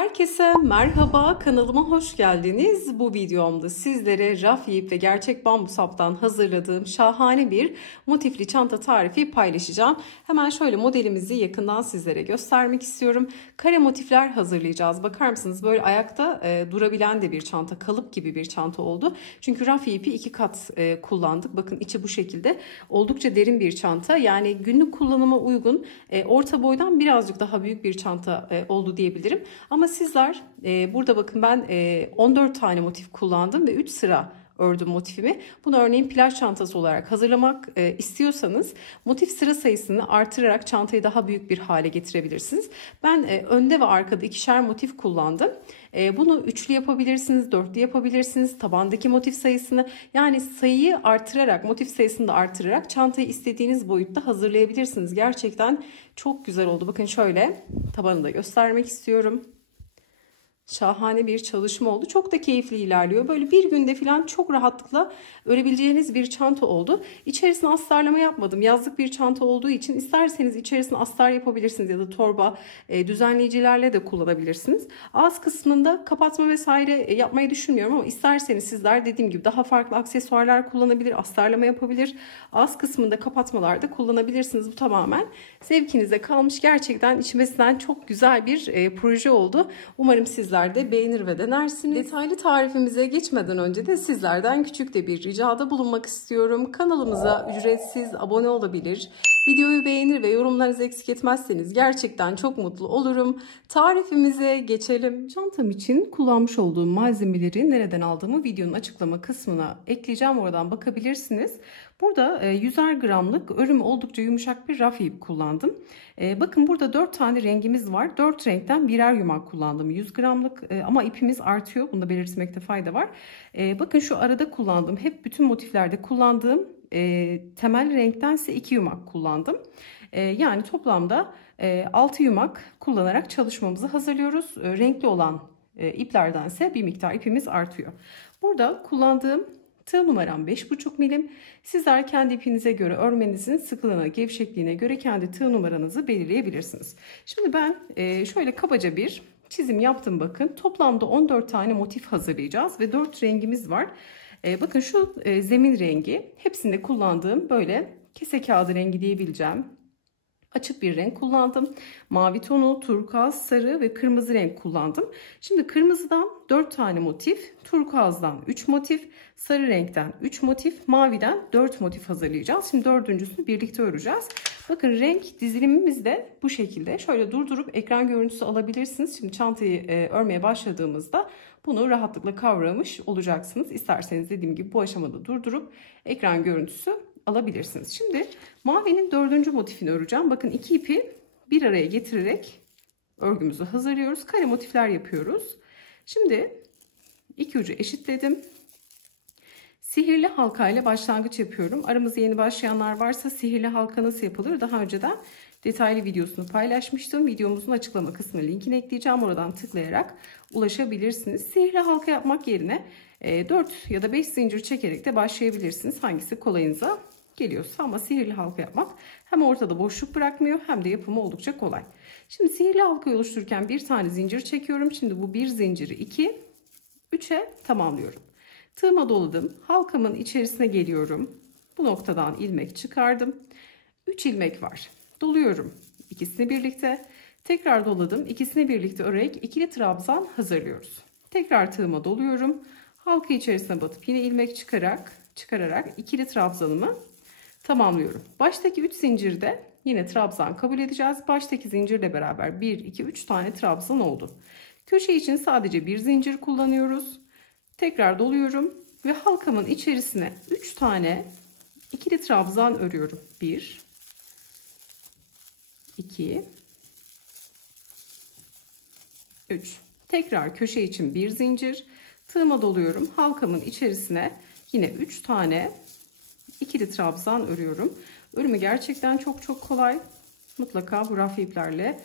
Herkese merhaba, kanalıma hoş geldiniz. Bu videomda sizlere raf ip ve gerçek bambu saptan hazırladığım şahane bir motifli çanta tarifi paylaşacağım. Hemen şöyle modelimizi yakından sizlere göstermek istiyorum. Kare motifler hazırlayacağız. Bakar mısınız? Böyle ayakta durabilen de bir çanta, kalıp gibi bir çanta oldu. Çünkü raf ipi 2 kat kullandık. Bakın içi bu şekilde. Oldukça derin bir çanta. Yani günlük kullanıma uygun, orta boydan birazcık daha büyük bir çanta oldu diyebilirim. Ama sizler burada bakın ben 14 tane motif kullandım ve 3 sıra ördüm motifimi. Bunu örneğin plaj çantası olarak hazırlamak istiyorsanız motif sıra sayısını artırarak çantayı daha büyük bir hale getirebilirsiniz. Ben önde ve arkada ikişer motif kullandım. Bunu üçlü yapabilirsiniz, dörtlü yapabilirsiniz. Tabandaki motif sayısını, yani sayıyı artırarak, motif sayısını da artırarak çantayı istediğiniz boyutta hazırlayabilirsiniz. Gerçekten çok güzel oldu. Bakın şöyle tabanını da göstermek istiyorum. Şahane bir çalışma oldu. Çok da keyifli ilerliyor. Böyle bir günde falan çok rahatlıkla örebileceğiniz bir çanta oldu. İçerisine astarlama yapmadım. Yazlık bir çanta olduğu için isterseniz içerisine astar yapabilirsiniz ya da torba düzenleyicilerle de kullanabilirsiniz. Ağız kısmında kapatma vesaire yapmayı düşünmüyorum ama isterseniz sizler dediğim gibi daha farklı aksesuarlar kullanabilir, astarlama yapabilir. Ağız kısmında kapatmalar da kullanabilirsiniz. Bu tamamen zevkinize kalmış. Gerçekten içmesinden çok güzel bir proje oldu. Umarım sizler de beğenir ve denersiniz. Detaylı tarifimize geçmeden önce de sizlerden küçük de bir ricada bulunmak istiyorum. Kanalımıza ücretsiz abone olabilir, videoyu beğenir ve yorumlarınızı eksik etmezseniz gerçekten çok mutlu olurum. Tarifimize geçelim. Çantam için kullanmış olduğum malzemeleri nereden aldığımı videonun açıklama kısmına ekleyeceğim. Oradan bakabilirsiniz. Burada 100'er gramlık örümü oldukça yumuşak bir raf ip kullandım. Bakın burada 4 tane rengimiz var. 4 renkten birer yumak kullandım. 100 gramlık ama ipimiz artıyor. Bunu da belirtmekte fayda var. Bakın şu arada kullandığım, hep bütün motiflerde kullandığım temel renktense 2 yumak kullandım. Yani toplamda 6 yumak kullanarak çalışmamızı hazırlıyoruz. Renkli olan iplerdense bir miktar ipimiz artıyor. Burada kullandığım tığ numaram 5,5 milim. Sizler kendi ipinize göre, örmenizin sıklığına, gevşekliğine göre kendi tığ numaranızı belirleyebilirsiniz. Şimdi ben şöyle kabaca bir çizim yaptım bakın. Toplamda 14 tane motif hazırlayacağız ve 4 rengimiz var. Bakın şu zemin rengi, hepsinde kullandığım böyle kese kağıdı rengi diyebileceğim açık bir renk kullandım. Mavi tonu, turkuaz, sarı ve kırmızı renk kullandım. Şimdi kırmızıdan 4 tane motif, turkuazdan 3 motif, sarı renkten 3 motif, maviden 4 motif hazırlayacağız. Şimdi dördüncüsünü birlikte öreceğiz. Bakın renk dizilimimiz de bu şekilde. Şöyle durdurup ekran görüntüsü alabilirsiniz. Şimdi çantayı örmeye başladığımızda bunu rahatlıkla kavramış olacaksınız. İsterseniz dediğim gibi bu aşamada durdurup ekran görüntüsü alabilirsiniz. Şimdi mavinin 4. motifini öreceğim. Bakın 2 ipi bir araya getirerek örgümüzü hazırlıyoruz. Kare motifler yapıyoruz. Şimdi 2 ucu eşitledim. Sihirli halka ile başlangıç yapıyorum. Aramızda yeni başlayanlar varsa sihirli halka nasıl yapılır? Daha önceden detaylı videosunu paylaşmıştım. Videomuzun açıklama kısmına linkini ekleyeceğim. Oradan tıklayarak ulaşabilirsiniz. Sihirli halka yapmak yerine 4 ya da 5 zincir çekerek de başlayabilirsiniz. Hangisi kolayınıza geliyorsa, ama sihirli halka yapmak hem ortada boşluk bırakmıyor hem de yapımı oldukça kolay. Şimdi sihirli halkayı oluştururken bir tane zincir çekiyorum. Şimdi bu bir zinciri 2, 3'e tamamlıyorum. Tığıma doladım. Halkamın içerisine geliyorum. Bu noktadan ilmek çıkardım. 3 ilmek var. Doluyorum. İkisini birlikte. Tekrar doladım. İkisini birlikte örerek ikili trabzan hazırlıyoruz. Tekrar tığıma doluyorum. Halka içerisine batıp yine ilmek çıkararak ikili trabzanımı tamamlıyorum. Baştaki 3 zincirde yine trabzan kabul edeceğiz. Baştaki zincirle beraber 1, 2, 3 tane trabzan oldu. Köşe için sadece bir zincir kullanıyoruz. Tekrar doluyorum ve halkamın içerisine 3 tane ikili trabzan örüyorum. 1, 2, 3. Tekrar köşe için bir zincir. Tığıma doluyorum. Halkamın içerisine yine 3 tane ikili trabzan örüyorum. Örümü gerçekten çok kolay. Mutlaka bu raf iplerle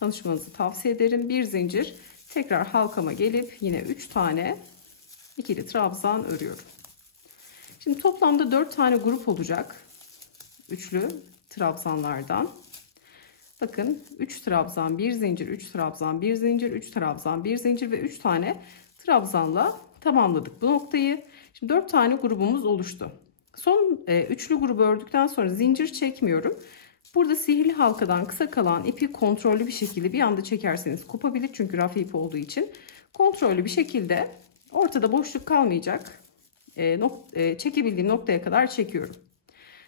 tanışmanızı tavsiye ederim. Bir zincir. Tekrar halkama gelip yine 3 tane ikili trabzan örüyorum. Şimdi toplamda 4 tane grup olacak. Üçlü trabzanlardan. Bakın 3 trabzan, 1 zincir, 3 trabzan, 1 zincir, 3 trabzan, 1 zincir ve 3 tane trabzanla tamamladık bu noktayı. Şimdi 4 tane grubumuz oluştu. Son üçlü grubu ördükten sonra zincir çekmiyorum. Burada sihirli halkadan kısa kalan ipi kontrollü bir şekilde bir anda çekerseniz kopabilir. Çünkü raf ipi olduğu için kontrollü bir şekilde ortada boşluk kalmayacak çekebildiğim noktaya kadar çekiyorum.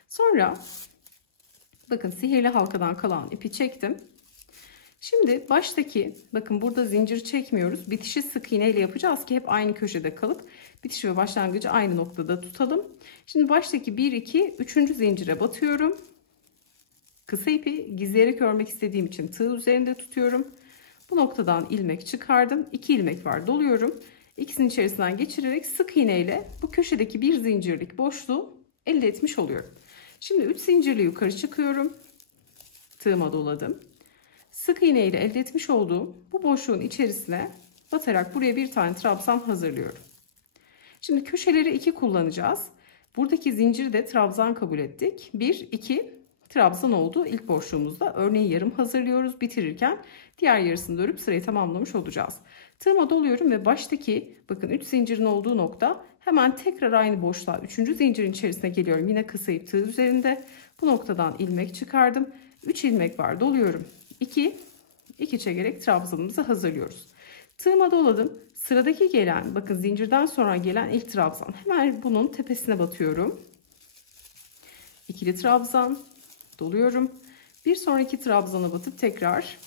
Sonra bakın sihirli halkadan kalan ipi çektim. Şimdi baştaki bakın burada zincir çekmiyoruz. Bitişi sık iğne ile yapacağız ki hep aynı köşede kalıp bitiş ve başlangıcı aynı noktada tutalım. Şimdi baştaki 1 2 3. zincire batıyorum. Kısa ipi gizleyerek örmek istediğim için tığ üzerinde tutuyorum. Bu noktadan ilmek çıkardım. 2 ilmek var, doluyorum. İkisinin içerisinden geçirerek sık iğne ile bu köşedeki bir zincirlik boşluğu elde etmiş oluyorum. Şimdi 3 zincirle yukarı çıkıyorum. Tığıma doladım. Sık iğne ile elde etmiş olduğum bu boşluğun içerisine batarak buraya bir tane trabzan hazırlıyorum. Şimdi köşeleri 2 kullanacağız. Buradaki zinciri de trabzan kabul ettik. 1 2 trabzan oldu ilk boşluğumuzda. Örneği yarım hazırlıyoruz. Bitirirken diğer yarısını da örüp sırayı tamamlamış olacağız. Tığıma doluyorum ve baştaki bakın 3 zincirin olduğu nokta, hemen tekrar aynı boşluğa 3. zincirin içerisine geliyorum. Yine kısa ip tığ üzerinde. Bu noktadan ilmek çıkardım. 3 ilmek var, doluyorum. 2 çekerek trabzanımızı hazırlıyoruz. Tığıma doladım. Sıradaki gelen bakın zincirden sonra gelen ilk trabzan. Hemen bunun tepesine batıyorum. İkili trabzan doluyorum. Bir sonraki trabzana batıp tekrar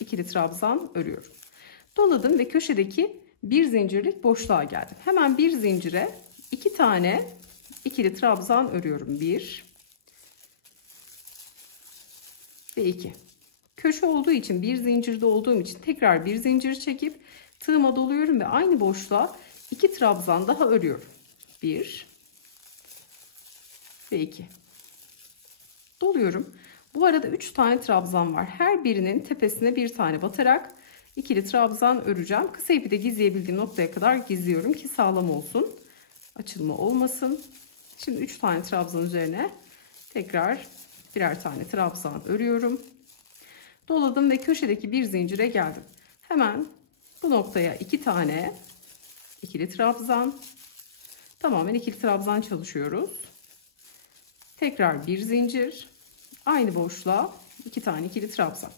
ikili trabzan örüyorum. Doladım ve köşedeki bir zincirlik boşluğa geldim. Hemen bir zincire 2 tane ikili trabzan örüyorum. 1 ve 2. Köşe olduğu için bir zincirde olduğum için tekrar bir zincir çekip tığıma doluyorum ve aynı boşluğa 2 trabzan daha örüyorum. 1 ve 2. Doluyorum. Bu arada 3 tane trabzan var. Her birinin tepesine bir tane batarak ikili trabzan öreceğim. Kısa ipi de gizleyebildiğim noktaya kadar gizliyorum ki sağlam olsun. Açılma olmasın. Şimdi 3 tane trabzan üzerine tekrar birer tane trabzan örüyorum. Doladım ve köşedeki bir zincire geldim. Hemen bu noktaya 2 tane ikili trabzan, tamamen ikili trabzan çalışıyoruz. Tekrar bir zincir, aynı boşluğa 2 tane ikili trabzan.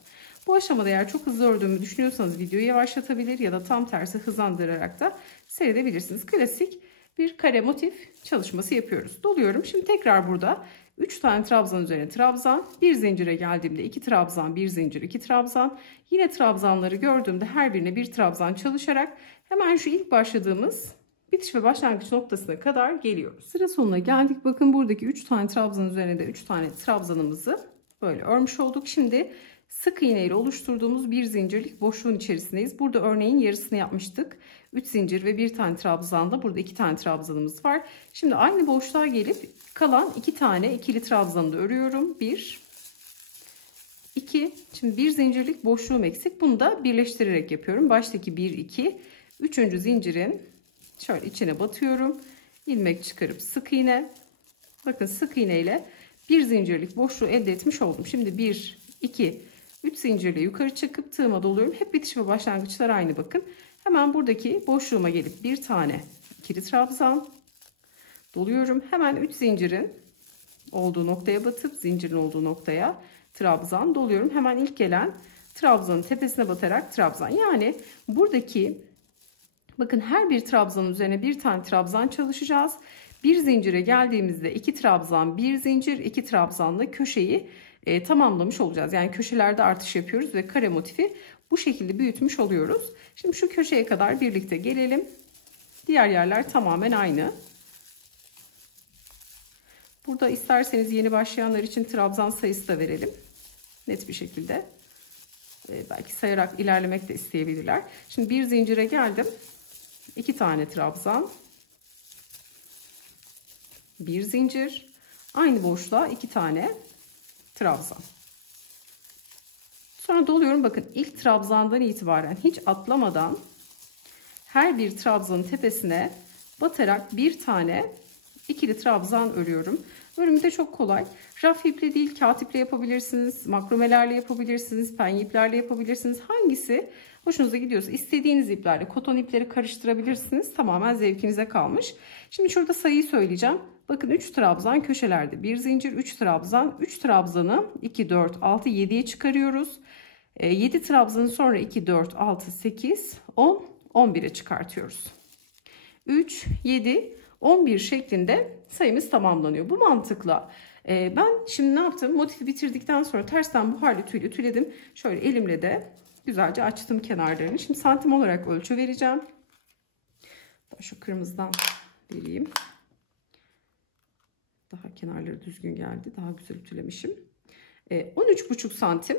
Bu aşamada eğer çok hızlı ördüğümü düşünüyorsanız videoyu yavaşlatabilir ya da tam tersi hızlandırarak da seyredebilirsiniz. Klasik bir kare motif çalışması yapıyoruz. Doluyorum. Şimdi tekrar burada 3 tane trabzan üzerine trabzan, bir zincire geldiğimde 2 trabzan, bir zincir, 2 trabzan. Yine trabzanları gördüğümde her birine bir trabzan çalışarak hemen şu ilk başladığımız bitiş ve başlangıç noktasına kadar geliyoruz. Sıra sonuna geldik. Bakın buradaki 3 tane trabzan üzerine de 3 tane trabzanımızı böyle örmüş olduk. Şimdi sık iğne ile oluşturduğumuz bir zincirlik boşluğun içerisindeyiz. Burada örneğin yarısını yapmıştık. 3 zincir ve bir tane trabzanda, burada 2 tane trabzanımız var. Şimdi aynı boşluğa gelip kalan 2 tane ikili trabzanı da örüyorum. 1 2. Şimdi bir zincirlik boşluğum eksik. Bunu da birleştirerek yapıyorum. Baştaki 1 2 3. zincirin şöyle içine batıyorum. İlmek çıkarıp sık iğne. Bakın sık iğne ile bir zincirlik boşluğu elde etmiş oldum. Şimdi 1 2 3 zincirle yukarı çıkıp tığıma doluyorum. Hep bitiş ve başlangıçlar aynı bakın. Hemen buradaki boşluğuma gelip bir tane ikili trabzan doluyorum. Hemen 3 zincirin olduğu noktaya batıp zincirin olduğu noktaya trabzan doluyorum. Hemen ilk gelen trabzanın tepesine batarak trabzan. Yani buradaki bakın her bir trabzanın üzerine bir tane trabzan çalışacağız. Bir zincire geldiğimizde 2 trabzan, bir zincir, 2 trabzanla köşeyi tamamlamış olacağız. Yani köşelerde artış yapıyoruz ve kare motifi bu şekilde büyütmüş oluyoruz. Şimdi şu köşeye kadar birlikte gelelim. Diğer yerler tamamen aynı. Burada isterseniz yeni başlayanlar için trabzan sayısı da verelim. Net bir şekilde. Belki sayarak ilerlemek de isteyebilirler. Şimdi bir zincire geldim. 2 tane trabzan. Bir zincir. Aynı boşluğa 2 tane trabzan. Sonra doluyorum. Bakın ilk trabzandan itibaren hiç atlamadan her bir trabzanın tepesine batarak bir tane ikili trabzan örüyorum. Örümü de çok kolay. Raf iple değil, kağıt iple yapabilirsiniz, makromelerle yapabilirsiniz, penye iplerle yapabilirsiniz. Hangisi hoşunuza gidiyorsa istediğiniz iplerle, koton ipleri karıştırabilirsiniz. Tamamen zevkinize kalmış. Şimdi şurada sayıyı söyleyeceğim. Bakın 3 trabzan, köşelerde 1 zincir, 3 trabzan. 3 trabzanı 2, 4, 6, 7'ye çıkarıyoruz. 7 trabzanı sonra 2, 4, 6, 8, 10, 11'e çıkartıyoruz. 3, 7, 11 şeklinde sayımız tamamlanıyor. Bu mantıkla ben şimdi ne yaptım? Motifi bitirdikten sonra tersten buharlı tüyle tüledim. Şöyle elimle de güzelce açtım kenarlarını. Şimdi santim olarak ölçü vereceğim. Şu kırmızıdan vereyim. Daha kenarları düzgün geldi. Daha güzel ütülemişim. 13,5 santim.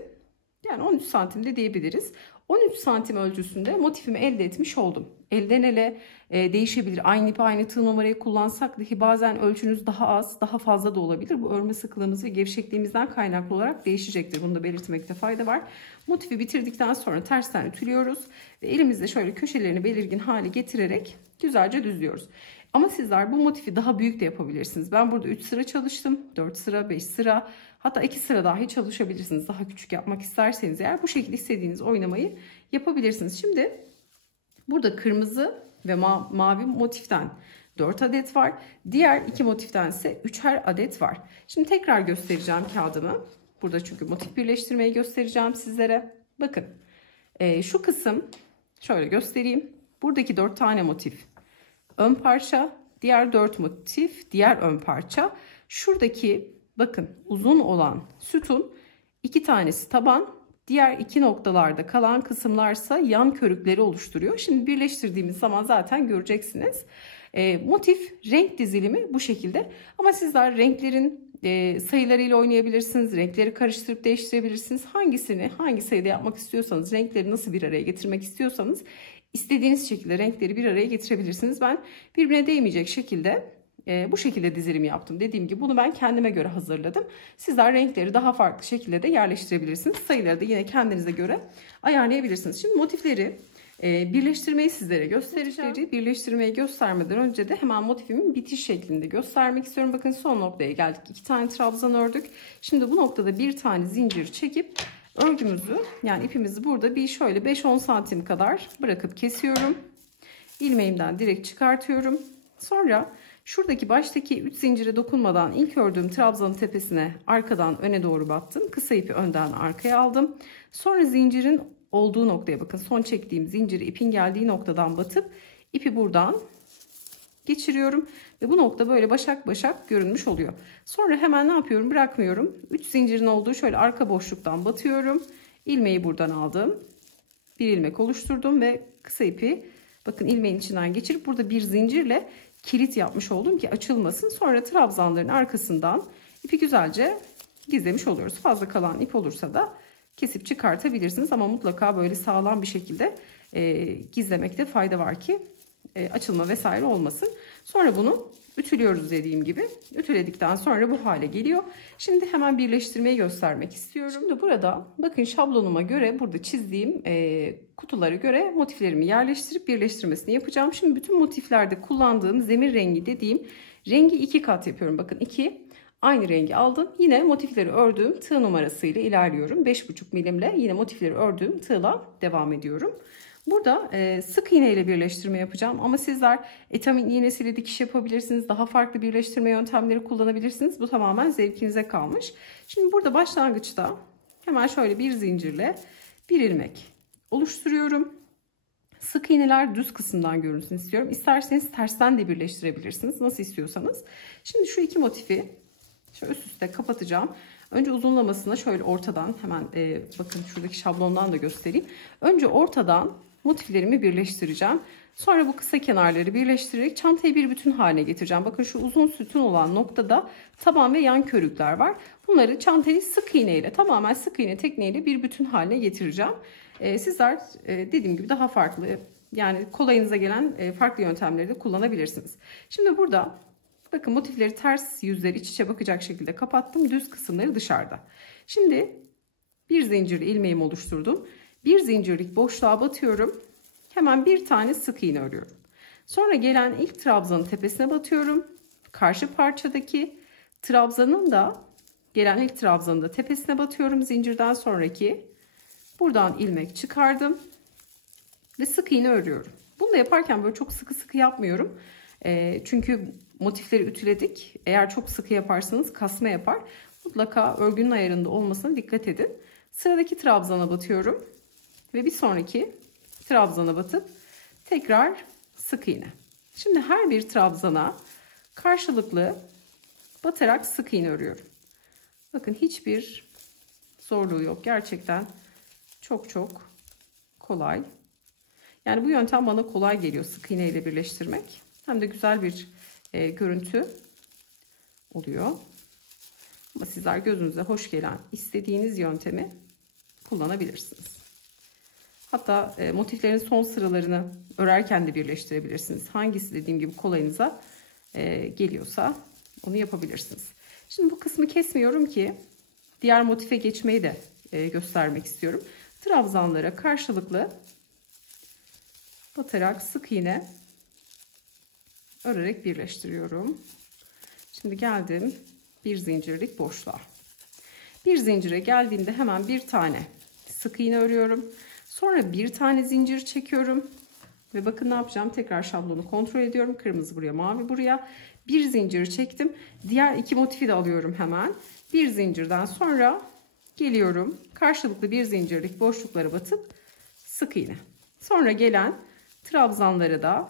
Yani 13 santim de diyebiliriz. 13 santim ölçüsünde motifimi elde etmiş oldum. Elden ele değişebilir. Aynı ipi, aynı tığ numarayı kullansak dahi bazen ölçünüz daha az, daha fazla da olabilir. Bu örme sıklığımız ve gevşekliğimizden kaynaklı olarak değişecektir. Bunu da belirtmekte fayda var. Motifi bitirdikten sonra tersten ütülüyoruz. Ve elimizde şöyle köşelerini belirgin hale getirerek güzelce düzlüyoruz. Ama sizler bu motifi daha büyük de yapabilirsiniz. Ben burada 3 sıra çalıştım. 4 sıra, 5 sıra, hatta 2 sıra dahi çalışabilirsiniz. Daha küçük yapmak isterseniz eğer bu şekilde istediğiniz oynamayı yapabilirsiniz. Şimdi burada kırmızı ve mavi motiften 4 adet var. Diğer iki motiften ise 3'er adet var. Şimdi tekrar göstereceğim kağıdımı. Burada çünkü motif birleştirmeyi göstereceğim sizlere. Bakın şu kısım şöyle göstereyim. Buradaki 4 tane motif ön parça, diğer 4 motif diğer ön parça. Şuradaki bakın uzun olan sütun 2 tanesi taban, diğer 2 noktalarda kalan kısımlarsa yan körükleri oluşturuyor. Şimdi birleştirdiğimiz zaman zaten göreceksiniz. Motif renk dizilimi bu şekilde. Ama sizler renklerin sayılarıyla oynayabilirsiniz. Renkleri karıştırıp değiştirebilirsiniz. Hangisini hangi sayıda yapmak istiyorsanız, renkleri nasıl bir araya getirmek istiyorsanız istediğiniz şekilde renkleri bir araya getirebilirsiniz. Ben birbirine değmeyecek şekilde bu şekilde dizilim yaptım. Dediğim gibi bunu ben kendime göre hazırladım. Sizler renkleri daha farklı şekilde de yerleştirebilirsiniz. Sayıları da yine kendinize göre ayarlayabilirsiniz. Şimdi motifleri birleştirmeyi sizlere göstereceğim. Birleştirmeyi göstermeden önce de hemen motifimin bitiş şeklinde göstermek istiyorum. Bakın son noktaya geldik. 2 tane trabzan ördük. Şimdi bu noktada bir tane zincir çekip örgümüzü, yani ipimizi burada bir şöyle 5-10 santim kadar bırakıp kesiyorum. İlmeğimden direkt çıkartıyorum. Sonra şuradaki baştaki 3 zincire dokunmadan ilk ördüğüm trabzanın tepesine arkadan öne doğru battım. Kısa ipi önden arkaya aldım. Sonra zincirin olduğu noktaya, bakın son çektiğim zinciri ipin geldiği noktadan batıp ipi buradan geçiriyorum. Ve bu nokta böyle başak başak görünmüş oluyor. Sonra hemen ne yapıyorum? Bırakmıyorum. 3 zincirin olduğu şöyle arka boşluktan batıyorum. İlmeği buradan aldım. Bir ilmek oluşturdum ve kısa ipi bakın ilmeğin içinden geçirip burada bir zincirle kilit yapmış oldum ki açılmasın. Sonra trabzanların arkasından ipi güzelce gizlemiş oluyoruz. Fazla kalan ip olursa da kesip çıkartabilirsiniz ama mutlaka böyle sağlam bir şekilde gizlemekte fayda var ki açılma vesaire olmasın. Sonra bunu ütülüyoruz dediğim gibi. Ütüledikten sonra bu hale geliyor. Şimdi hemen birleştirmeyi göstermek istiyorum. Şimdi burada bakın şablonuma göre burada çizdiğim kutulara göre motiflerimi yerleştirip birleştirmesini yapacağım. Şimdi bütün motiflerde kullandığım zemir rengi dediğim rengi 2 kat yapıyorum. Bakın 2 aynı rengi aldım. Yine motifleri ördüğüm tığ numarasıyla ilerliyorum. 5,5 milimle yine motifleri ördüğüm tığla devam ediyorum. Burada sık iğne ile birleştirme yapacağım ama sizler etamin iğnesiyle dikiş yapabilirsiniz. Daha farklı birleştirme yöntemleri kullanabilirsiniz. Bu tamamen zevkinize kalmış. Şimdi burada başlangıçta hemen şöyle bir zincirle bir ilmek oluşturuyorum. Sık iğneler düz kısımdan görünsün istiyorum. İsterseniz tersten de birleştirebilirsiniz. Nasıl istiyorsanız. Şimdi şu iki motifi şöyle üst üste kapatacağım. Önce uzunlamasına şöyle ortadan hemen bakın şuradaki şablondan da göstereyim. Önce ortadan motiflerimi birleştireceğim. Sonra bu kısa kenarları birleştirerek çantayı bir bütün haline getireceğim. Bakın şu uzun sütun olan noktada taban ve yan körükler var. Bunları çantayı sık iğne ile, tamamen sık iğne tekniğiyle bir bütün haline getireceğim. Sizler dediğim gibi daha farklı, yani kolayınıza gelen farklı yöntemleri de kullanabilirsiniz. Şimdi burada bakın motifleri ters yüzleri iç içe bakacak şekilde kapattım. Düz kısımları dışarıda. Şimdi bir zincirli ilmeğimi oluşturdum. Bir zincirlik boşluğa batıyorum. Hemen bir tane sık iğne örüyorum. Sonra gelen ilk trabzanın tepesine batıyorum. karşı parçadaki trabzanın da gelen ilk trabzanın da tepesine batıyorum. Zincirden sonraki buradan ilmek çıkardım ve sık iğne örüyorum. Bunu da yaparken böyle çok sıkı sıkı yapmıyorum. Çünkü motifleri ütüledik. Eğer çok sıkı yaparsanız kasma yapar. Mutlaka örgünün ayarında olmasına dikkat edin. Sıradaki trabzana batıyorum ve bir sonraki trabzana batıp tekrar sık iğne. Şimdi her bir trabzana karşılıklı batarak sık iğne örüyorum. Bakın hiçbir zorluğu yok. Gerçekten çok çok kolay. Yani bu yöntem bana kolay geliyor, sık iğne ile birleştirmek. Hem de güzel bir görüntü oluyor. Ama sizler gözünüze hoş gelen istediğiniz yöntemi kullanabilirsiniz. Hatta motiflerin son sıralarını örerken de birleştirebilirsiniz. Hangisi dediğim gibi kolayınıza geliyorsa onu yapabilirsiniz. Şimdi bu kısmı kesmiyorum ki diğer motife geçmeyi de göstermek istiyorum. Trabzanlara karşılıklı batarak sık iğne örerek birleştiriyorum. Şimdi geldim bir zincirlik boşluğa. Bir zincire geldiğimde hemen bir tane sık iğne örüyorum. Sonra bir tane zincir çekiyorum. Ve bakın ne yapacağım? Tekrar şablonu kontrol ediyorum. Kırmızı buraya, mavi buraya. Bir zincir çektim. Diğer iki motifi de alıyorum hemen. Bir zincirden sonra geliyorum. Karşılıklı bir zincirlik boşluklara batıp sık iğne. Sonra gelen trabzanları da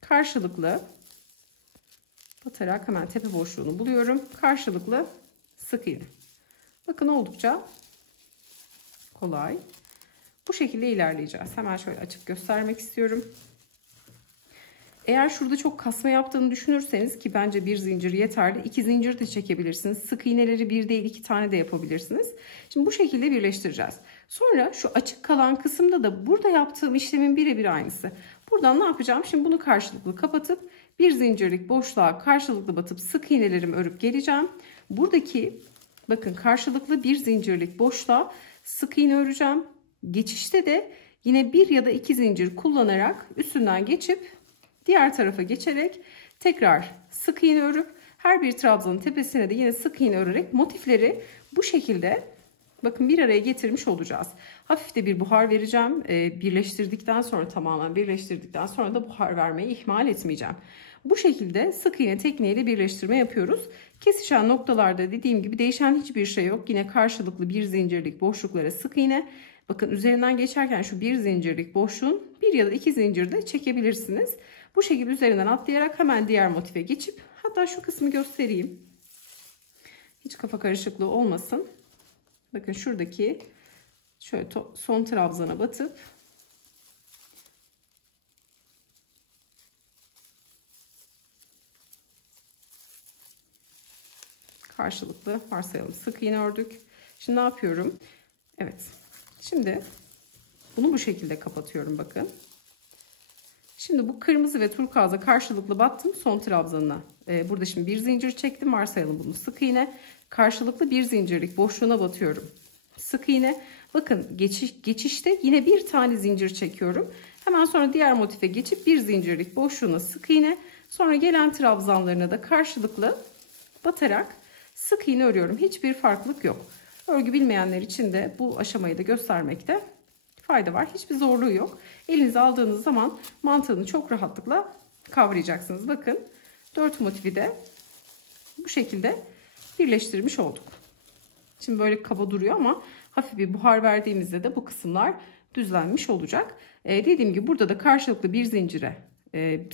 karşılıklı batarak hemen tepe boşluğunu buluyorum. Karşılıklı sık iğne. Bakın oldukça kolay. Bu şekilde ilerleyeceğiz. Hemen şöyle açıp göstermek istiyorum. Eğer şurada çok kasma yaptığını düşünürseniz, ki bence bir zincir yeterli, 2 zincir de çekebilirsiniz. Sık iğneleri 1 değil 2 tane de yapabilirsiniz. Şimdi bu şekilde birleştireceğiz. Sonra şu açık kalan kısımda da burada yaptığım işlemin birebir aynısı. Buradan ne yapacağım? Şimdi bunu karşılıklı kapatıp bir zincirlik boşluğa karşılıklı batıp sık iğnelerimi örüp geleceğim. Buradaki bakın karşılıklı bir zincirlik boşluğa sık iğne öreceğim. Geçişte de yine bir ya da 2 zincir kullanarak üstünden geçip diğer tarafa geçerek tekrar sık iğne örüp her bir trabzanın tepesine de yine sık iğne örerek motifleri bu şekilde bakın bir araya getirmiş olacağız. Hafif de bir buhar vereceğim. Birleştirdikten sonra, tamamen birleştirdikten sonra da buhar vermeyi ihmal etmeyeceğim. Bu şekilde sık iğne tekniğiyle birleştirme yapıyoruz. Kesişen noktalarda dediğim gibi değişen hiçbir şey yok. Yine karşılıklı bir zincirlik boşluklara sık iğne. Bakın üzerinden geçerken şu bir zincirlik boşluğun bir ya da 2 zincir de çekebilirsiniz. Bu şekilde üzerinden atlayarak hemen diğer motife geçip, hatta şu kısmı göstereyim. Hiç kafa karışıklığı olmasın. Bakın şuradaki şöyle son trabzana batıp karşılıklı varsayalım sık iğne ördük. Şimdi ne yapıyorum? Evet. Şimdi bunu bu şekilde kapatıyorum bakın. Şimdi bu kırmızı ve turkuazla karşılıklı battım son trabzanına. Burada şimdi bir zincir çektim. Varsayalım bunu sık iğne. Karşılıklı bir zincirlik boşluğuna batıyorum. Sık iğne. Bakın geçişte yine bir tane zincir çekiyorum. Hemen sonra diğer motife geçip bir zincirlik boşluğuna sık iğne. Sonra gelen trabzanlarına da karşılıklı batarak sık iğne örüyorum. Hiçbir farklılık yok. Örgü bilmeyenler için de bu aşamayı da göstermekte fayda var. Hiçbir zorluğu yok. Elinize aldığınız zaman mantığını çok rahatlıkla kavrayacaksınız. Bakın 4 motifi de bu şekilde birleştirmiş olduk. Şimdi böyle kaba duruyor ama hafif bir buhar verdiğimizde de bu kısımlar düzlenmiş olacak. Dediğim gibi burada da karşılıklı bir zincire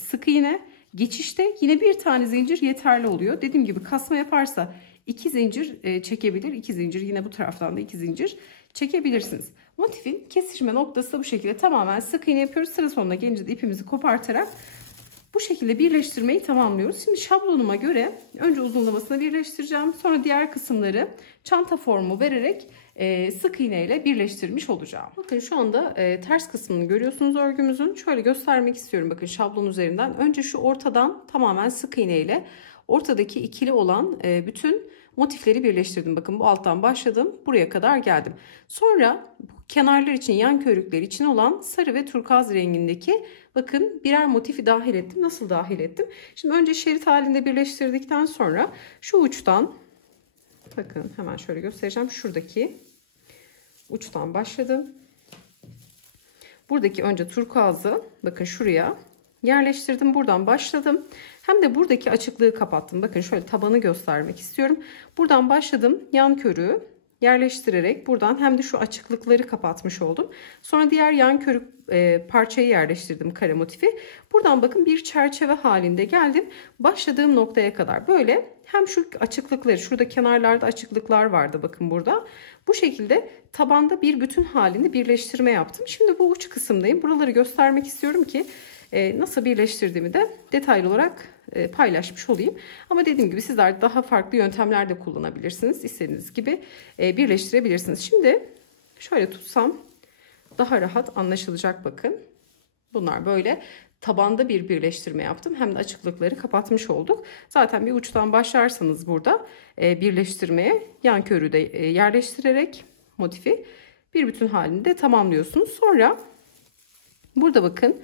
sık iğne, geçişte yine bir tane zincir yeterli oluyor. Dediğim gibi kasma yaparsa 2 zincir çekebilir. 2 zincir, yine bu taraftan da 2 zincir çekebilirsiniz. Motifin kesişme noktası da bu şekilde tamamen sık iğne yapıyoruz. Sıra sonuna gelince de ipimizi kopartarak bu şekilde birleştirmeyi tamamlıyoruz. Şimdi şablonuma göre önce uzunlamasını birleştireceğim. Sonra diğer kısımları çanta formu vererek sık iğne ile birleştirmiş olacağım. Bakın şu anda ters kısmını görüyorsunuz örgümüzün. Şöyle göstermek istiyorum bakın şablon üzerinden. Önce şu ortadan tamamen sık iğne ile ortadaki ikili olan bütün motifleri birleştirdim. Bakın bu alttan başladım. Buraya kadar geldim. Sonra bu kenarlar için, yan körükler için olan sarı ve turkuaz rengindeki bakın birer motifi dahil ettim. Nasıl dahil ettim? Şimdi önce şerit halinde birleştirdikten sonra şu uçtan, bakın hemen şöyle göstereceğim. Şuradaki uçtan başladım. Buradaki önce turkuazı bakın şuraya yerleştirdim. Buradan başladım. Hem de buradaki açıklığı kapattım. Bakın şöyle tabanı göstermek istiyorum. Buradan başladım. Yan körüğü yerleştirerek buradan hem de şu açıklıkları kapatmış oldum. Sonra diğer yan körük parçayı yerleştirdim, kare motifi. Buradan bakın bir çerçeve halinde geldim. Başladığım noktaya kadar böyle hem şu açıklıkları, şurada kenarlarda açıklıklar vardı bakın burada. Bu şekilde tabanda bir bütün halinde birleştirme yaptım. Şimdi bu uç kısımdayım. Buraları göstermek istiyorum ki nasıl birleştirdiğimi de detaylı olarak paylaşmış olayım. Ama dediğim gibi sizler daha farklı yöntemler de kullanabilirsiniz. İstediğiniz gibi birleştirebilirsiniz. Şimdi şöyle tutsam daha rahat anlaşılacak bakın. Bunlar böyle tabanda bir birleştirme yaptım. Hem de açıklıkları kapatmış olduk. Zaten bir uçtan başlarsanız burada birleştirmeye yan körü de yerleştirerek motifi bir bütün halinde tamamlıyorsunuz. Sonra burada bakın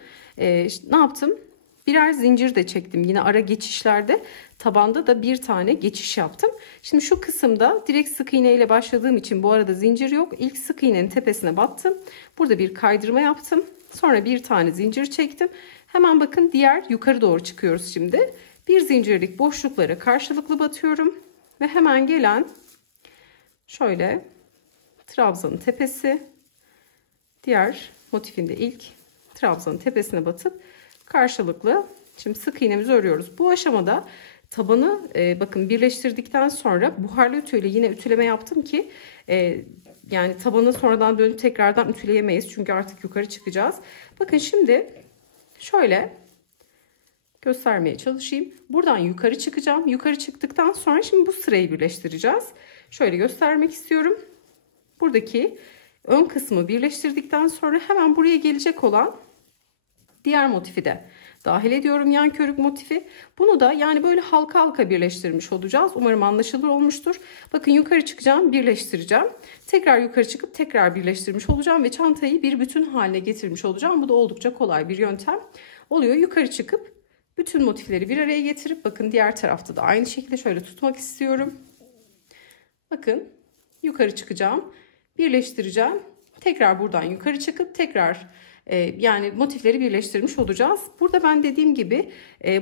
ne yaptım? Birer zincir de çektim. Yine ara geçişlerde tabanda da bir tane geçiş yaptım. Şimdi şu kısımda direkt sık iğne ile başladığım için bu arada zincir yok. İlk sık iğnenin tepesine battım. Burada bir kaydırma yaptım. Sonra bir tane zincir çektim. Hemen bakın diğer yukarı doğru çıkıyoruz şimdi. Bir zincirlik boşluklara karşılıklı batıyorum. Ve hemen gelen şöyle trabzanın tepesi, diğer motifinde ilk trabzanın tepesine batıp karşılıklı şimdi sık iğnemizi örüyoruz. Bu aşamada tabanı bakın birleştirdikten sonra buharlı ütüyle yine ütüleme yaptım ki yani tabanı sonradan dönüp tekrardan ütüleyemeyiz. Çünkü artık yukarı çıkacağız. Bakın şimdi şöyle göstermeye çalışayım. Buradan yukarı çıkacağım. Yukarı çıktıktan sonra şimdi bu sırayı birleştireceğiz. Şöyle göstermek istiyorum. Buradaki ön kısmı birleştirdikten sonra hemen buraya gelecek olan diğer motifi de dahil ediyorum, yan körük motifi. Bunu da yani böyle halka halka birleştirmiş olacağız. Umarım anlaşılır olmuştur. Bakın yukarı çıkacağım, birleştireceğim. Tekrar yukarı çıkıp tekrar birleştirmiş olacağım ve çantayı bir bütün haline getirmiş olacağım. Bu da oldukça kolay bir yöntem oluyor. Yukarı çıkıp bütün motifleri bir araya getirip bakın diğer tarafta da aynı şekilde şöyle tutmak istiyorum. Bakın yukarı çıkacağım, birleştireceğim. Tekrar buradan yukarı çıkıp tekrar yani motifleri birleştirmiş olacağız. Burada ben dediğim gibi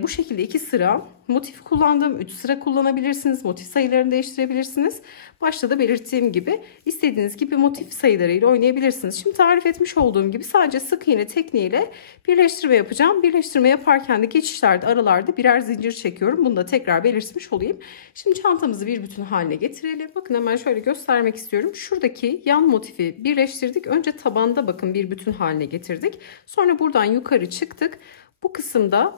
bu şekilde 2 sıra motif kullandım. 3 sıra kullanabilirsiniz. Motif sayılarını değiştirebilirsiniz. Başta da belirttiğim gibi istediğiniz gibi motif sayılarıyla oynayabilirsiniz. Şimdi tarif etmiş olduğum gibi sadece sık iğne tekniğiyle birleştirme yapacağım. Birleştirme yaparken de geçişlerde aralarda birer zincir çekiyorum. Bunu da tekrar belirtmiş olayım. Şimdi çantamızı bir bütün haline getirelim. Bakın hemen şöyle göstermek istiyorum. Şuradaki yan motifi birleştirdik. Önce tabanda bakın bir bütün haline getirdik. Sonra buradan yukarı çıktık. Bu kısımda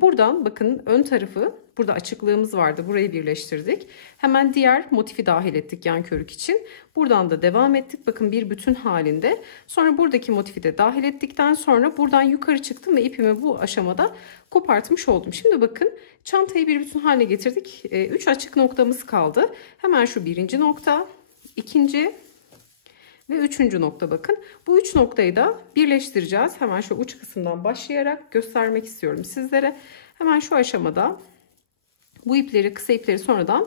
buradan bakın ön tarafı, burada açıklığımız vardı. Burayı birleştirdik. Hemen diğer motifi dahil ettik yan körük için. Buradan da devam ettik. Bakın bir bütün halinde. Sonra buradaki motifi de dahil ettikten sonra buradan yukarı çıktım ve ipimi bu aşamada kopartmış oldum. Şimdi bakın çantayı bir bütün haline getirdik. 3 açık noktamız kaldı. Hemen şu birinci nokta, ikinci ve üçüncü nokta bakın. Bu üç noktayı da birleştireceğiz. Hemen şu uç kısımdan başlayarak göstermek istiyorum sizlere. Hemen şu aşamada bu ipleri, kısa ipleri sonradan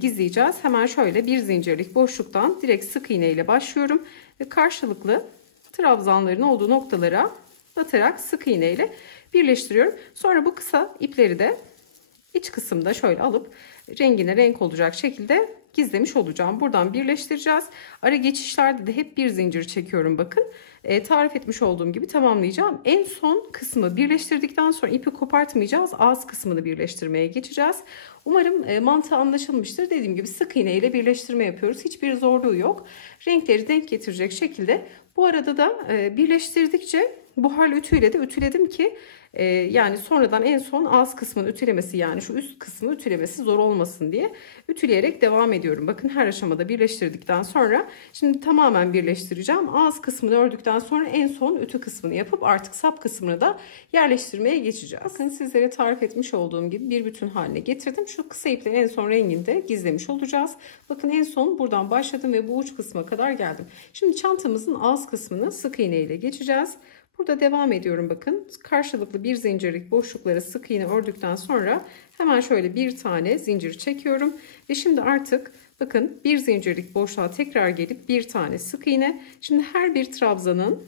gizleyeceğiz. Hemen şöyle bir zincirlik boşluktan direkt sık iğne ile başlıyorum. Ve karşılıklı trabzanların olduğu noktalara batarak sık iğne ile birleştiriyorum. Sonra bu kısa ipleri de iç kısımda şöyle alıp rengine renk olacak şekilde gizlemiş olacağım. Buradan birleştireceğiz. Ara geçişlerde de hep bir zincir çekiyorum bakın. Tarif etmiş olduğum gibi tamamlayacağım. En son kısmı birleştirdikten sonra ipi kopartmayacağız. Ağız kısmını birleştirmeye geçeceğiz. Umarım mantığı anlaşılmıştır. Dediğim gibi sık iğne ile birleştirme yapıyoruz. Hiçbir zorluğu yok. Renkleri denk getirecek şekilde. Bu arada da birleştirdikçe buharlı ütüyle de ütüledim ki yani sonradan en son ağız kısmının ütülemesi, yani şu üst kısmı ütülemesi zor olmasın diye ütüleyerek devam ediyorum. Bakın her aşamada birleştirdikten sonra şimdi tamamen birleştireceğim. Ağız kısmını ördükten sonra en son ütü kısmını yapıp artık sap kısmını da yerleştirmeye geçeceğiz. Bakın sizlere tarif etmiş olduğum gibi bir bütün haline getirdim. Şu kısa iple en son rengini de gizlemiş olacağız. Bakın en son buradan başladım ve bu uç kısma kadar geldim. Şimdi çantamızın ağız kısmını sık iğne ile geçeceğiz. Burada devam ediyorum. Bakın karşılıklı bir zincirlik boşluklara sık iğne ördükten sonra hemen şöyle bir tane zincir çekiyorum ve şimdi artık bakın bir zincirlik boşluğa tekrar gelip bir tane sık iğne. Şimdi her bir trabzanın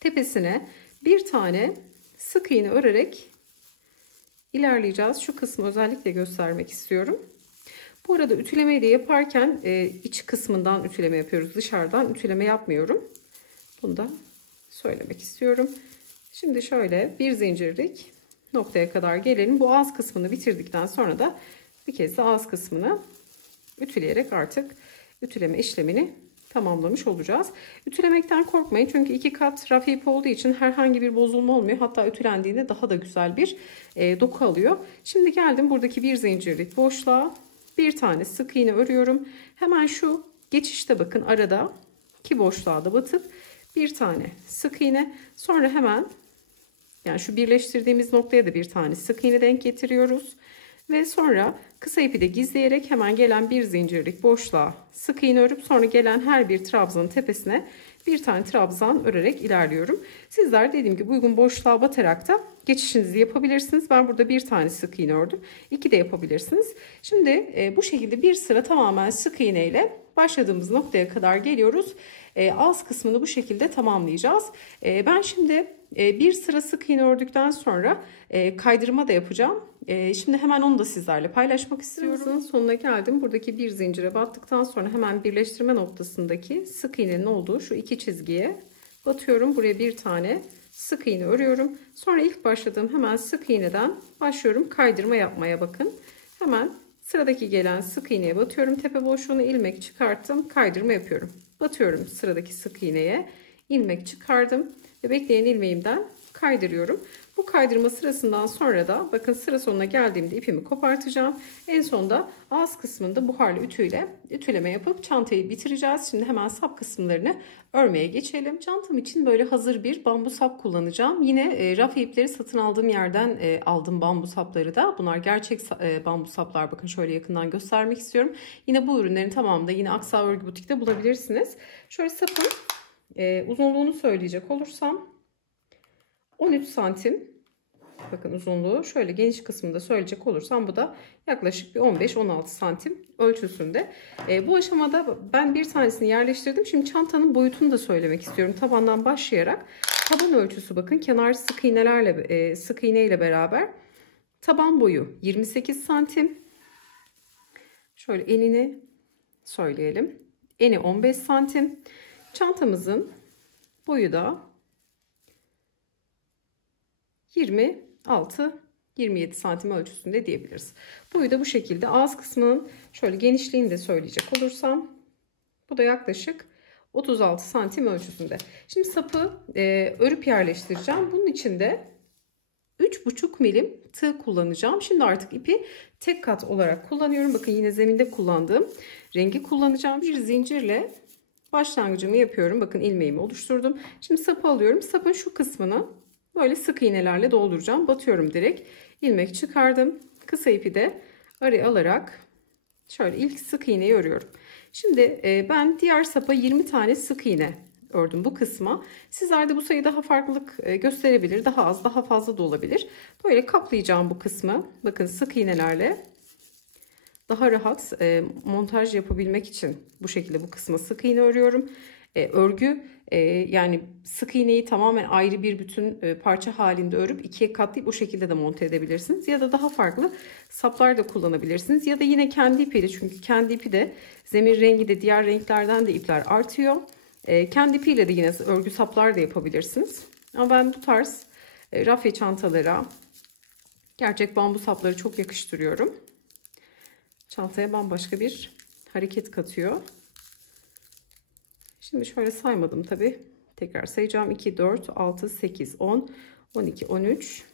tepesine bir tane sık iğne örerek ilerleyeceğiz. Şu kısmı özellikle göstermek istiyorum. Bu arada ütülemeyi de yaparken iç kısmından ütüleme yapıyoruz. Dışarıdan ütüleme yapmıyorum. Bunu da söylemek istiyorum. Şimdi şöyle bir zincirlik noktaya kadar gelelim. Bu ağız kısmını bitirdikten sonra da bir kez de ağız kısmını ütüleyerek artık ütüleme işlemini tamamlamış olacağız. Ütülemekten korkmayın çünkü iki kat raf ip olduğu için herhangi bir bozulma olmuyor. Hatta ütülendiğinde daha da güzel bir doku alıyor. Şimdi geldim buradaki bir zincirlik boşluğa bir tane sık iğne örüyorum. Hemen şu geçişte bakın arada iki boşluğa da batıp bir tane sık iğne, sonra hemen yani şu birleştirdiğimiz noktaya da bir tane sık iğne denk getiriyoruz ve sonra kısa ipi de gizleyerek hemen gelen bir zincirlik boşluğa sık iğne örüp sonra gelen her bir trabzanın tepesine bir tane trabzan örerek ilerliyorum. Sizler dediğim gibi uygun boşluğa batarak da geçişinizi yapabilirsiniz. Ben burada bir tane sık iğne ördüm. 2 de yapabilirsiniz. Şimdi bu şekilde bir sıra tamamen sık iğne ile başladığımız noktaya kadar geliyoruz. Ağız kısmını bu şekilde tamamlayacağız. Ben şimdi bir sıra sık iğne ördükten sonra kaydırma da yapacağım. Şimdi hemen onu da sizlerle paylaşmak istiyorum. Sonuna geldim. Buradaki bir zincire battıktan sonra hemen birleştirme noktasındaki sık iğnenin olduğu şu iki çizgiye batıyorum. Buraya bir tane sık iğne örüyorum. Sonra ilk başladığım hemen sık iğneden başlıyorum kaydırma yapmaya. Bakın hemen sıradaki gelen sık iğneye batıyorum. Tepe boşluğuna ilmek çıkarttım. Kaydırma yapıyorum. Batıyorum sıradaki sık iğneye. İlmek çıkardım ve bekleyen ilmeğimden kaydırıyorum. Bu kaydırma sırasından sonra da bakın sıra sonuna geldiğimde ipimi kopartacağım. En sonunda ağız kısmında buharlı ütüyle ütüleme yapıp çantayı bitireceğiz. Şimdi hemen sap kısımlarını örmeye geçelim. Çantam için böyle hazır bir bambu sap kullanacağım. Yine raf ipleri satın aldığım yerden aldım bambu sapları da. Bunlar gerçek bambu saplar. Bakın şöyle yakından göstermek istiyorum. Yine bu ürünlerin tamamında yine Aksa Örgü Butik'te bulabilirsiniz. Şöyle sapın uzunluğunu söyleyecek olursam 13 santim. Bakın uzunluğu şöyle geniş kısmında söyleyecek olursam bu da yaklaşık bir 15-16 santim ölçüsünde. Bu aşamada ben bir tanesini yerleştirdim. Şimdi çantanın boyutunu da söylemek istiyorum. Tabandan başlayarak taban ölçüsü bakın kenar sık iğne ile beraber taban boyu 28 santim. Şöyle enini söyleyelim. Eni 15 santim. Çantamızın boyu da 26-27 santim ölçüsünde diyebiliriz. Boyu da bu şekilde. Ağız kısmının şöyle genişliğini de söyleyecek olursam bu da yaklaşık 36 santim ölçüsünde. Şimdi sapı örüp yerleştireceğim. Bunun için de 3,5 milim tığ kullanacağım. Şimdi artık ipi tek kat olarak kullanıyorum. Bakın yine zeminde kullandığım rengi kullanacağım. Bir zincirle başlangıcımı yapıyorum. Bakın ilmeğimi oluşturdum. Şimdi sapı alıyorum. Sapın şu kısmını böyle sık iğnelerle dolduracağım. Batıyorum direkt. İlmek çıkardım. Kısa ipi de araya alarak şöyle ilk sık iğneyi örüyorum. Şimdi ben diğer sapa 20 tane sık iğne ördüm bu kısma. Sizlerde bu sayı daha farklılık gösterebilir. Daha az, daha fazla da olabilir. Böyle kaplayacağım bu kısmı. Bakın sık iğnelerle daha rahat montaj yapabilmek için bu şekilde bu kısma sık iğne örüyorum. Örgü yani sık iğneyi tamamen ayrı bir bütün parça halinde örüp ikiye katlayıp bu şekilde de monte edebilirsiniz. Ya da daha farklı saplar da kullanabilirsiniz. Ya da yine kendi ipiyle, çünkü kendi ipi de zemin rengi de diğer renklerden de ipler artıyor. Kendi ipiyle de yine örgü saplar da yapabilirsiniz. Ama ben bu tarz rafya çantalara gerçek bambu sapları çok yakıştırıyorum. Çantaya bambaşka bir hareket katıyor. Şimdi şöyle saymadım tabi. Tekrar sayacağım. 2, 4, 6, 8, 10, 12, 13,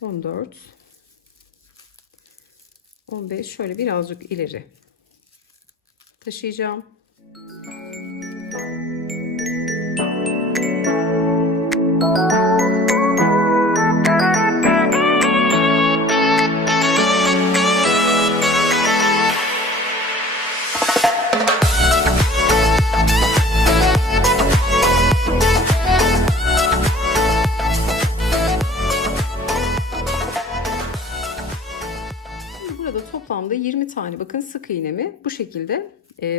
14, 15. Şöyle birazcık ileri taşıyacağım. Burada toplamda 20 tane bakın sık iğnemi bu şekilde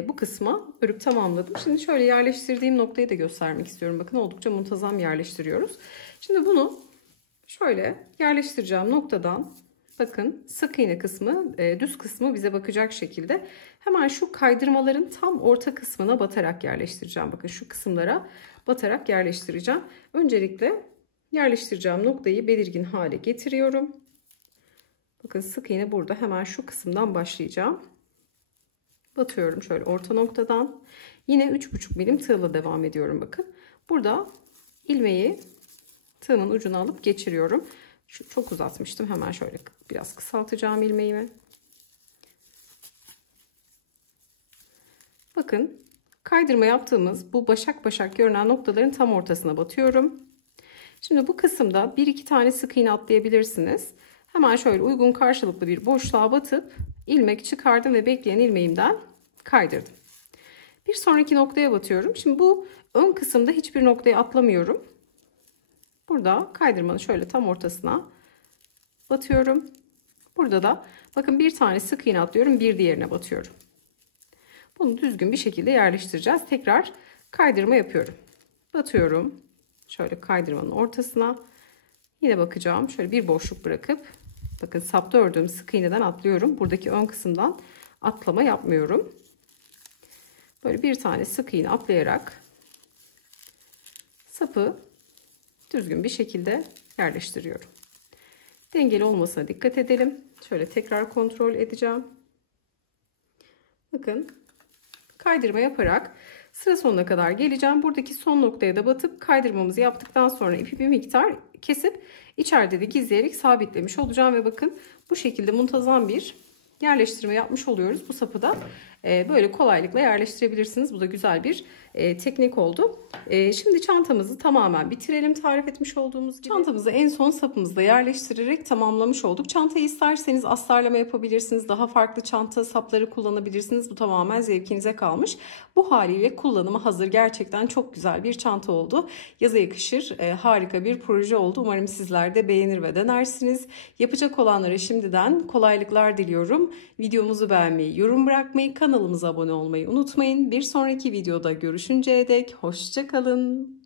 bu kısma örüp tamamladım. Şimdi şöyle yerleştirdiğim noktayı da göstermek istiyorum. Bakın oldukça muntazam yerleştiriyoruz. Şimdi bunu şöyle yerleştireceğim noktadan bakın sık iğne kısmı düz kısmı bize bakacak şekilde hemen şu kaydırmaların tam orta kısmına batarak yerleştireceğim. Bakın şu kısımlara batarak yerleştireceğim. Öncelikle yerleştireceğim noktayı belirgin hale getiriyorum. Bakın sık iğne burada hemen şu kısımdan başlayacağım. Batıyorum şöyle orta noktadan. Yine 3,5 milim tığla devam ediyorum bakın. Burada ilmeği tığımın ucuna alıp geçiriyorum. Çok uzatmıştım. Hemen şöyle biraz kısaltacağım ilmeğimi. Bakın kaydırma yaptığımız bu başak başak görünen noktaların tam ortasına batıyorum. Şimdi bu kısımda 1-2 tane sık iğne atlayabilirsiniz. Hemen şöyle uygun karşılıklı bir boşluğa batıp ilmek çıkardım ve bekleyen ilmeğimden kaydırdım. Bir sonraki noktaya batıyorum. Şimdi bu ön kısımda hiçbir noktaya atlamıyorum. Burada kaydırmanın şöyle tam ortasına batıyorum. Burada da bakın bir tane sık iğne atlıyorum, bir diğerine batıyorum. Bunu düzgün bir şekilde yerleştireceğiz. Tekrar kaydırma yapıyorum. Batıyorum. Şöyle kaydırmanın ortasına. Yine bakacağım. Şöyle bir boşluk bırakıp bakın sapta ördüğüm sık iğneden atlıyorum. Buradaki ön kısımdan atlama yapmıyorum. Böyle bir tane sık iğne atlayarak sapı düzgün bir şekilde yerleştiriyorum. Dengeli olmasına dikkat edelim. Şöyle tekrar kontrol edeceğim. Bakın kaydırma yaparak sıra sonuna kadar geleceğim. Buradaki son noktaya da batıp kaydırmamızı yaptıktan sonra ipi bir miktar kesip içeride de gizleyerek sabitlemiş olacağım ve bakın bu şekilde muntazam bir yerleştirme yapmış oluyoruz. Bu sapı da böyle kolaylıkla yerleştirebilirsiniz. Bu da güzel bir teknik oldu. Şimdi çantamızı tamamen bitirelim. Tarif etmiş olduğumuz gibi. Çantamızı en son sapımızda yerleştirerek tamamlamış olduk. Çantayı isterseniz astarlama yapabilirsiniz. Daha farklı çanta sapları kullanabilirsiniz. Bu tamamen zevkinize kalmış. Bu haliyle kullanıma hazır. Gerçekten çok güzel bir çanta oldu. Yaza yakışır. Harika bir proje oldu. Umarım sizler de beğenir ve denersiniz. Yapacak olanlara şimdiden kolaylıklar diliyorum. Videomuzu beğenmeyi, yorum bırakmayı, kanalımıza abone olmayı unutmayın. Bir sonraki videoda görüşünceye dek hoşça kalın.